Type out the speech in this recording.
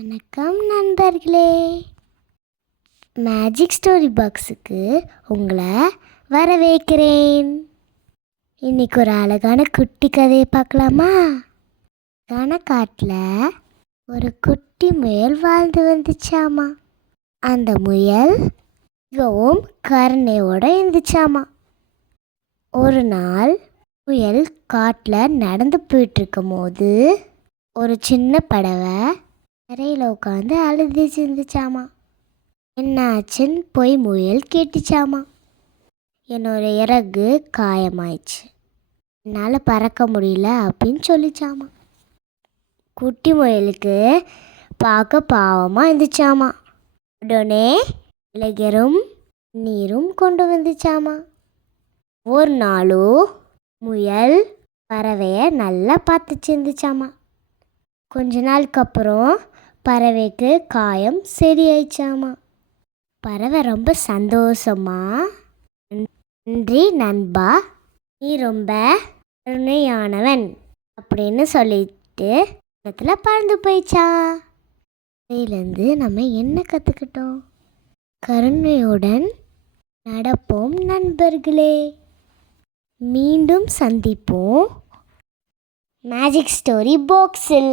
வணக்கம் நண்பர்களே. Magic story பாக்ஸுக்கு உங்களை வரவேற்கிறேன். இன்னைக்கு ஒரு அழகான குட்டி கதையை பார்க்கலாமா? காட்டில் ஒரு குட்டி முயல் வாழ்ந்து வந்துச்சாமா. அந்த முயல் மிகவும் கருணையோட இருந்துச்சாமா. ஒரு நாள் முயல் காட்டில் நடந்து போயிட்டுருக்கும் போது ஒரு சின்ன பறவை தரையில் உட்காந்து அழுதுச்சு இருந்துச்சாமா. என்னாச்சுன்னு போய் முயல் கேட்டுச்சாமா. என்னோட இறகு காயமாயிடுச்சு, என்னால் பறக்க முடியல அப்படின்னு சொல்லிச்சாமா. குட்டி முயலுக்கு பார்க்க பாவமாக இருந்துச்சாமா. உடனே இளைஞரும் நீரும் கொண்டு வந்துச்சாமா. ஒரு நாளும் முயல் பறவையை நல்லா பார்த்துச்சு இருந்துச்சாமா. கொஞ்ச நாளுக்கு அப்புறம் பறவைக்கு காயம் சரியாயிடுச்சாமா. பறவை ரொம்ப சந்தோஷமா, நன்றி நண்பா, நீ ரொம்ப கருணையானவன் அப்படின்னு சொல்லிட்டு இடத்துல பறந்து போயிடுச்சா. இதிலேருந்து நம்ம என்ன கற்றுக்கிட்டோம்? கருணையுடன் நடப்போம் நண்பர்களே. மீண்டும் சந்திப்போம் மேஜிக் ஸ்டோரி பாக்ஸில்.